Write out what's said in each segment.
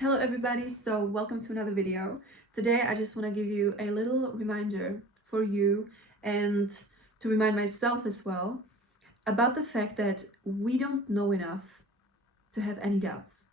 Hello everybody, so welcome to another video. Today I just want to give you a little reminder for you and to remind myself as well about the fact that we don't know enough to have any doubts.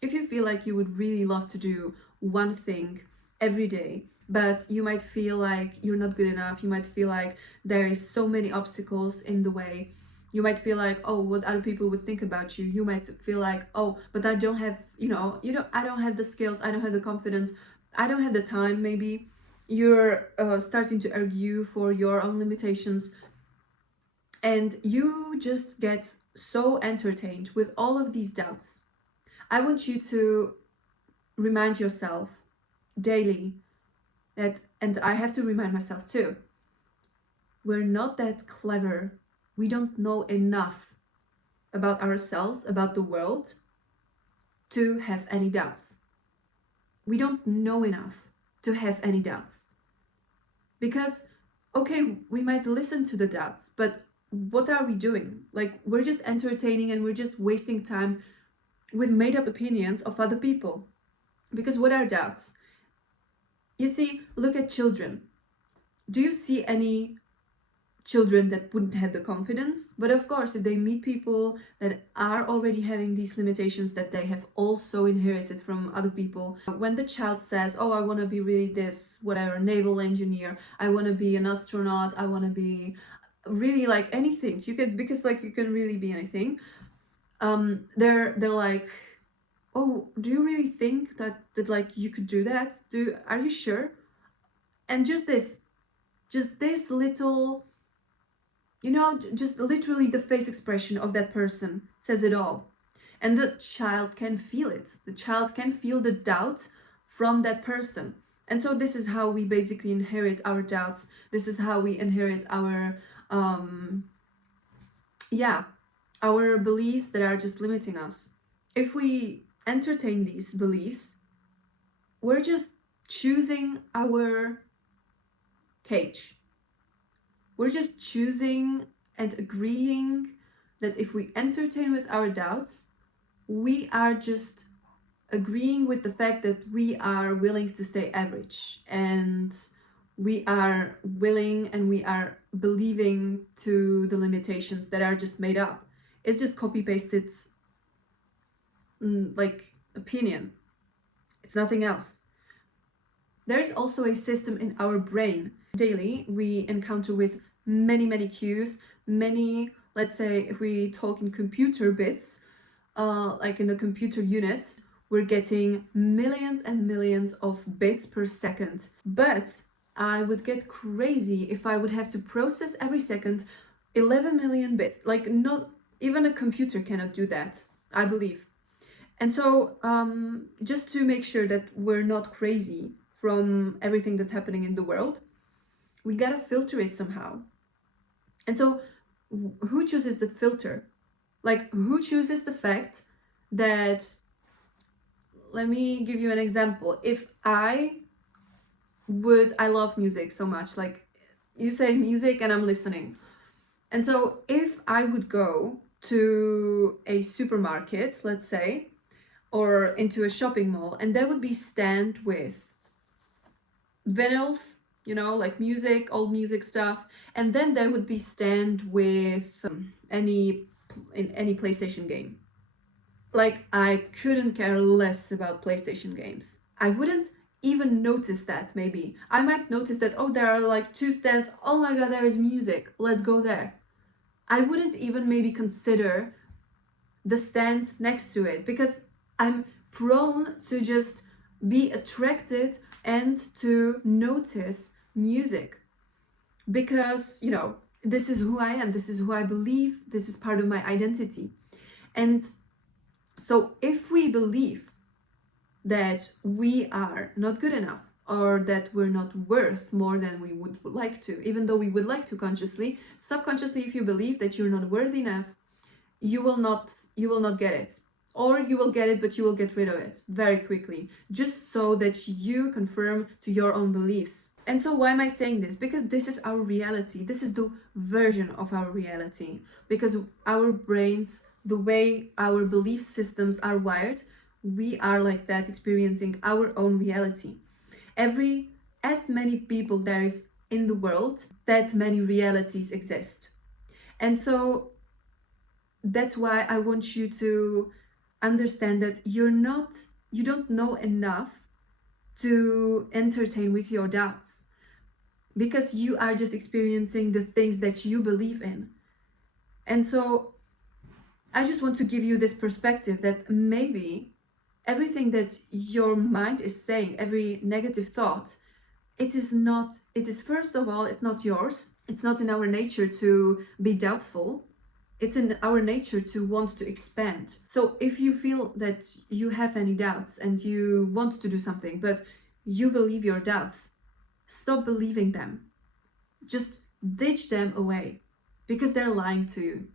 If you feel like you would really love to do one thing every day, but you might feel like you're not good enough, you might feel like there is so many obstacles in the way, you might feel like, oh, what other people would think about you. You might feel like, oh, but I don't have, I don't have the skills, I don't have the confidence, I don't have the time. Maybe you're starting to argue for your own limitations, and you just get so entertained with all of these doubts. I want you to remind yourself daily that, and I have to remind myself too, we're not that clever. We don't know enough about ourselves, about the world, to have any doubts. We don't know enough to have any doubts. Because, okay, we might listen to the doubts, but what are we doing? Like, we're just entertaining and we're just wasting time with made-up opinions of other people. Because what are doubts? You see, look at children. Do you see any children that wouldn't have the confidence? But of course, if they meet people that are already having these limitations that they have also inherited from other people, when the child says, oh, I want to be really this, whatever, naval engineer, I want to be an astronaut, I want to be really like anything, you can, because like you can really be anything, they're like, oh, do you really think that like you could do that? Are you sure? And just this little, just literally the face expression of that person says it all. And the child can feel it. The child can feel the doubt from that person. And so this is how we basically inherit our doubts. This is how we inherit our our beliefs that are just limiting us. If we entertain these beliefs, we're just choosing our cage. We're just choosing and agreeing that if we entertain with our doubts, we are just agreeing with the fact that we are willing to stay average, and we are willing and we are believing to the limitations that are just made up. It's just copy-pasted like opinion. It's nothing else. There is also a system in our brain. Daily, we encounter with many cues, let's say if we talk in computer bits, like in the computer unit, we're getting millions and millions of bits per second. But I would get crazy if I would have to process every second 11 million bits. Like, not even a computer cannot do that, I believe. And so just to make sure that we're not crazy from everything that's happening in the world, we gotta filter it somehow. And so who chooses the filter? Like, who chooses the fact that, let me give you an example. If I love music so much, like you say music and I'm listening. And so if I would go to a supermarket, let's say, or into a shopping mall, and there would be stand with vinyls, like music, old music stuff, and then there would be stand with any PlayStation game. Like, I couldn't care less about PlayStation games. I wouldn't even notice that. Maybe I might notice that, oh, there are like two stands, oh my god, there is music, let's go there. I wouldn't even maybe consider the stand next to it, because I'm prone to just be attracted and to notice music, because this is who I am, this is who I believe, this is part of my identity. And so if we believe that we are not good enough, or that we're not worth more than we would like to, even though we would like to consciously, subconsciously, if you believe that you're not worthy enough, you will not get it. Or you will get it, but you will get rid of it very quickly, just so that you confirm to your own beliefs. And so why am I saying this? Because this is our reality. This is the version of our reality. Because our brains, the way our belief systems are wired, we are like that, experiencing our own reality. As many people there is in the world, that many realities exist. And so that's why I want you to understand that you don't know enough to entertain with your doubts, because you are just experiencing the things that you believe in. And so I just want to give you this perspective that maybe everything that your mind is saying, every negative thought, it is first of all, it's not yours. It's not in our nature to be doubtful. It's in our nature to want to expand. So if you feel that you have any doubts and you want to do something, but you believe your doubts, stop believing them. Just ditch them away, because they're lying to you.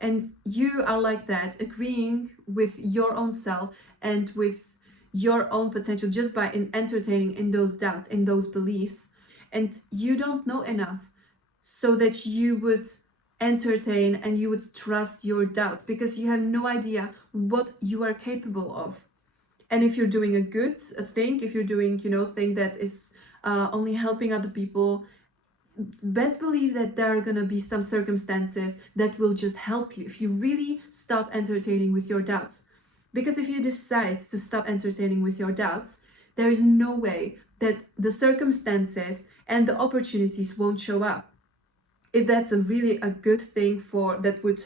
And you are like that, agreeing with your own self and with your own potential just by entertaining in those doubts, in those beliefs. And you don't know enough so that you would entertain and you would trust your doubts, because you have no idea what you are capable of. And if you're doing a good thing, if you're doing, thing that is only helping other people, best believe that there are gonna be some circumstances that will just help you if you really stop entertaining with your doubts. Because if you decide to stop entertaining with your doubts, there is no way that the circumstances and the opportunities won't show up. If that's really a good thing that would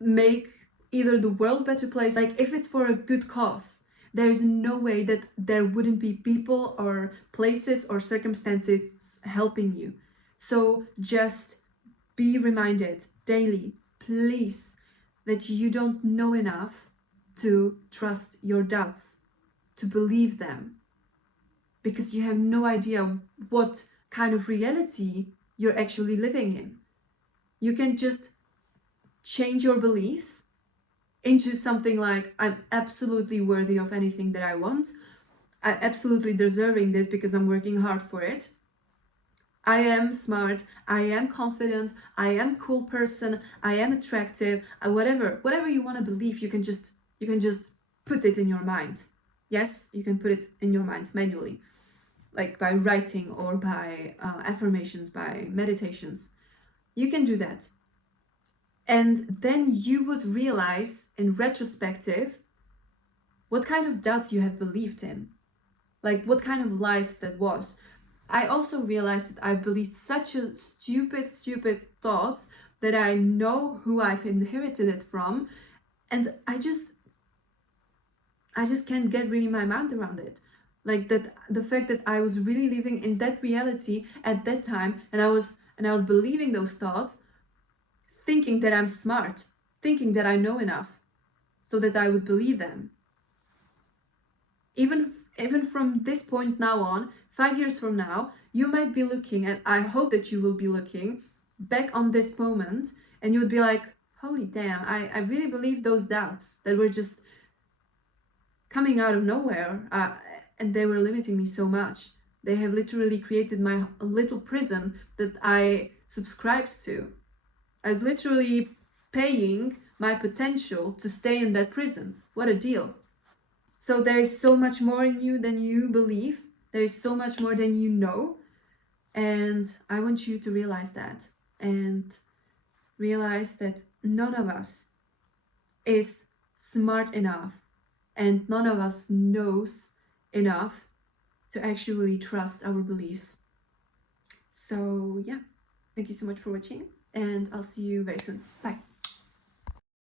make either the world a better place, like if it's for a good cause, there is no way that there wouldn't be people or places or circumstances helping you. So just be reminded daily, please, that you don't know enough to trust your doubts, to believe them, because you have no idea what kind of reality you're actually living in. You can just change your beliefs into something like, I'm absolutely worthy of anything that I want. I'm absolutely deserving this because I'm working hard for it. I am smart, I am confident, I am a cool person, I am attractive, whatever you want to believe, you can just put it in your mind. Yes, you can put it in your mind manually, like by writing or by affirmations, by meditations. You can do that. And then you would realize in retrospective what kind of doubts you have believed in, like what kind of lies that was. I also realized that I believed such a stupid thoughts that I know who I've inherited it from, and I just can't get really my mind around it. Like that, the fact that I was really living in that reality at that time, and I was believing those thoughts, thinking that I'm smart, thinking that I know enough, so that I would believe them. Even from this point now on, 5 years from now, you might be looking, and I hope that you will be looking back on this moment, and you would be like, holy damn, I really believe those doubts that were just coming out of nowhere, and they were limiting me so much. They have literally created my little prison that I subscribed to. I was literally paying my potential to stay in that prison. What a deal. So there is so much more in you than you believe. There is so much more than you know. And I want you to realize that. And realize that none of us is smart enough. And none of us knows enough to actually trust our beliefs. So yeah, thank you so much for watching. And I'll see you very soon. Bye.